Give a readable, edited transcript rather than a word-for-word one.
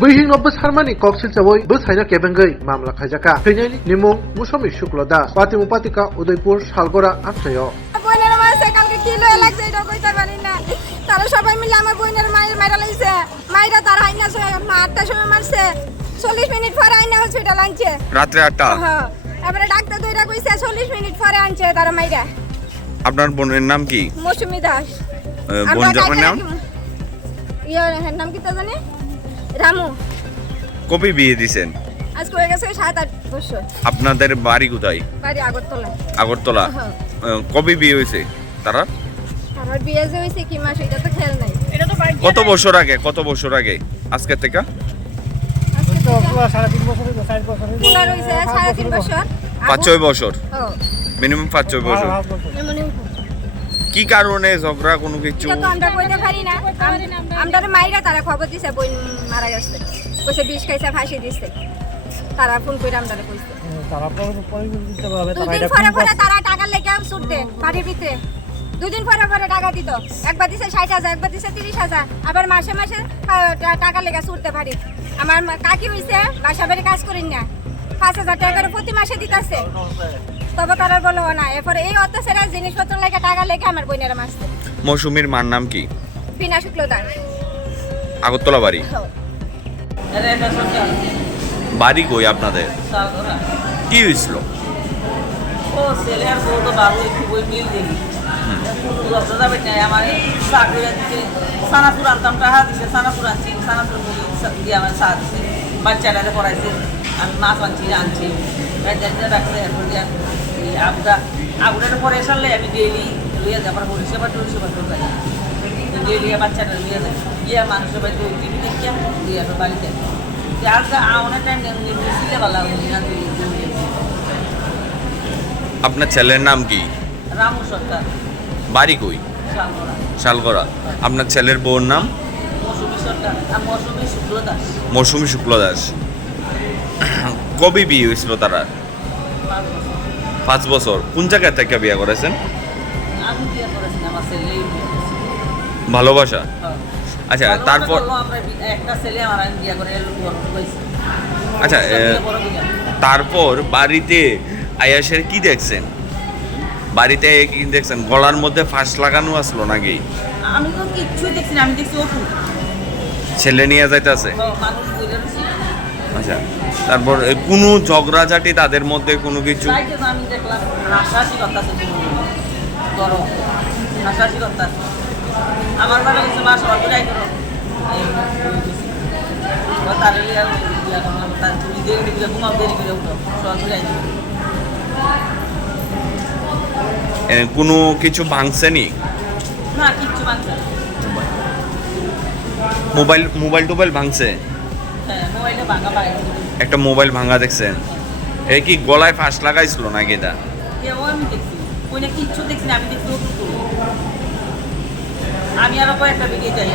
Bihikno Bwsarmani kok Silchakha Bwsaini kebengai mamla khaijaka Hinwi nimung Musami Shuklada Pati Mupatika Udaipur Shalgora Amchayo বোনের মাসে কালকে কি লয়ে লাগছে এটা কইতে পারি না তারা সবাই মিলে আমার বোনের মায়ের মাইরা লাইছে মাইরা তার আইনা 8টার সময় মারছে 40 মিনিট পরে আইনা হসপিটাল আনছে রাত্রে 8টা হ্যাঁ এবারে ডাক্তার দুইটা কইছে 40 মিনিট পরে আনছে তারা মাইরা আপনার বোনের নাম কি মৌসুমী দাস বোন জামার নাম ইয়ার নাম কি তা জানি রামু কবে বিয়ে দিবেন আজকে হয়ে গেছে 7-8 বছর আপনাদের বাড়ি কোথায় বাড়ি আগরতলা আগরতলা কবে বিয়ে হয়েছে তারা আমার বিয়ে যে হইছে কি মাস এটা তো খেয়াল নাই এটা তো কত বছর আগে আজকে থেকে আজকে তো 3.5 বছর 4 বছর পুরা হইছে 3.5 বছর 5-6 বছর মিনিমাম 5-6 বছর কি কারণে ঝগড়া কোনো কিছু এটা তো আমরা কইতে পারি না আমরা মাইরা তারা খবর দিছে বোন মারা গেছে কইছে বিষ খাইছে ফাঁসি দিছে তারা ফোন কইরা আমরা কইছে তারা পরে দিতে পারবে দুদিন পরে তারা টাকা লেগে ছুটতে বাড়ির ভিতরে দুদিন পরে টাকা দিত একবার দিছে 60,000 একবার দিছে 30,000 আবার মাসে মাসে টাকা লেগে ছুটতে পারি আমার কাকি হইছে বাসা বাড়ি কাজ করেন না 5,000 টাকা করে প্রতি মাসে দিতাছে তবে তারা বলো না এরপরে এই অত্যাচারের জিনিসপত্র লেগে টাকা লেগে আমার বোনেরা মারছে মৌসুমীর মার নাম কি বিনা শুক্লদার আগরতলা বাড়ি বাড়ি কই আপনাদের কি হয়েছিল ও ছেলে আর বউ তো বাবু একটু বই মিল দেখি লজ্জা যাবে না আমার চাকরি দিচ্ছে সানাপুর আনতাম টাকা দিচ্ছে সানাপুর আনছি সানাপুর দিয়ে আমার চা দিচ্ছে বাচ্চাটাকে পড়াইছে আমি মাছ আনছি রাখছে এখন আগুনটা পরে এসারলে আমি ডেইলি লইয়া যাই আমার পরিষেবা যাই ডেইলি বাচ্চাটা লইয়া যায় গিয়া মানুষের বাড়িতে টিভি দেখিয়া দিয়ে বাড়িতে অনেক টাইম সিলে ভালো আপনার ছেলের নাম কি রামু সরকার বাড়ি কই শালগড়া আপনার ছেলের বউর নাম মৌসুমী সরকার আর মৌসুমী শুক্লদাস মৌসুমী শুক্লদাস কবে বিয়ে হয়েছিল তারা 5 বছর কোন জায়গা থেকে বিয়ে করেছেন আমি বিয়ে করেছি আমার ছেলে ভালোবাসা আচ্ছা তারপর একটা ছেলে আমার আমি বিয়ে করে আচ্ছা তারপর বাড়িতে আয়াসের কি দেখছেন বাড়িতে কি দেখছেন গলার মধ্যে ফাঁস লাগানো আসলো নাকি আমি তো কিচ্ছুই দেখছি না আমি দেখছি ওষুধ ছেলে নিয়ে যাইতেছে মানুষ বুঝে আচ্ছা তারপর কোনো ঝগড়াঝাটি তাদের মধ্যে কোনো কিছু আমি দেখলাম হাসাহাসি করতেছে গরম হাসাহাসি করতেছে আমার বাড়ি গেছে মা সবাই করে করো তার তুমি দেরি করে ঘুমাও দেরি করে উঠো সবাই করে কোনো কিছু ভাঙছেনি না কিচ্ছু ভাঙছে মোবাইল ভাঙছে হ্যাঁ মোবাইলে ভাঙা পাই একটা মোবাইল ভাঙা দেখছেন এ কি গলায় ফাঁস লাগাইছিল নাকি এটা আমি দেখছি ওইটা কিচ্ছু দেখছি না আমি দেখছি আমি আরো কয়েকটা ভিডিও চাই